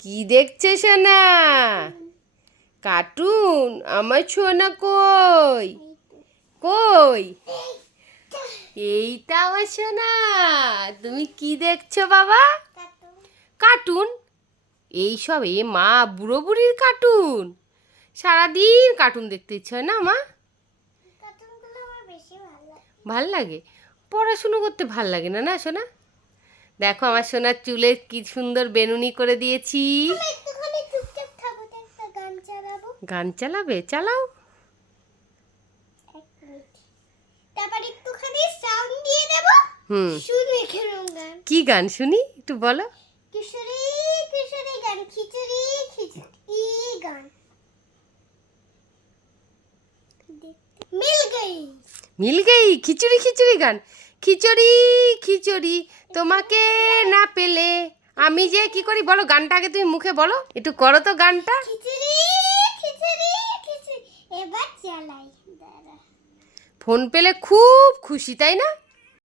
কি দেখছে সোনা? কার্টুন? আমার সোনা কই কই? এইটা আমার সোনা। তুমি কি দেখছো বাবা? কার্টুন? এইসব মা বুড়ো বুড়ির কার্টুন? সারাদিন কার্টুন দেখতে ইচ্ছে হয় না মা? ভাল লাগে? পড়াশুনো করতে ভাল লাগে না না সোনা? দেখো আমার সোনার চুলে কি সুন্দর বেনুনি করে দিয়েছি। গান চালাবে? চালাও। হুম, কি গান শুনি একটু বলো। কিশোরী কিশোরী গান, খিচুড়ি খিচুড়ি গান। মিল গেই খিচুড়ি খিচুড়ি গান। খিচুড়ি খিচুড়ি তোমাকে না পেলে আমি যে কি করি বলো গানটা আগে তুমি মুখে বলো, একটু করো তো গানটা। খিচুড়ি খিচুড়ি খিচুড়ি। এবার চালাই। ফোন পেলে খুব খুশি তাই না?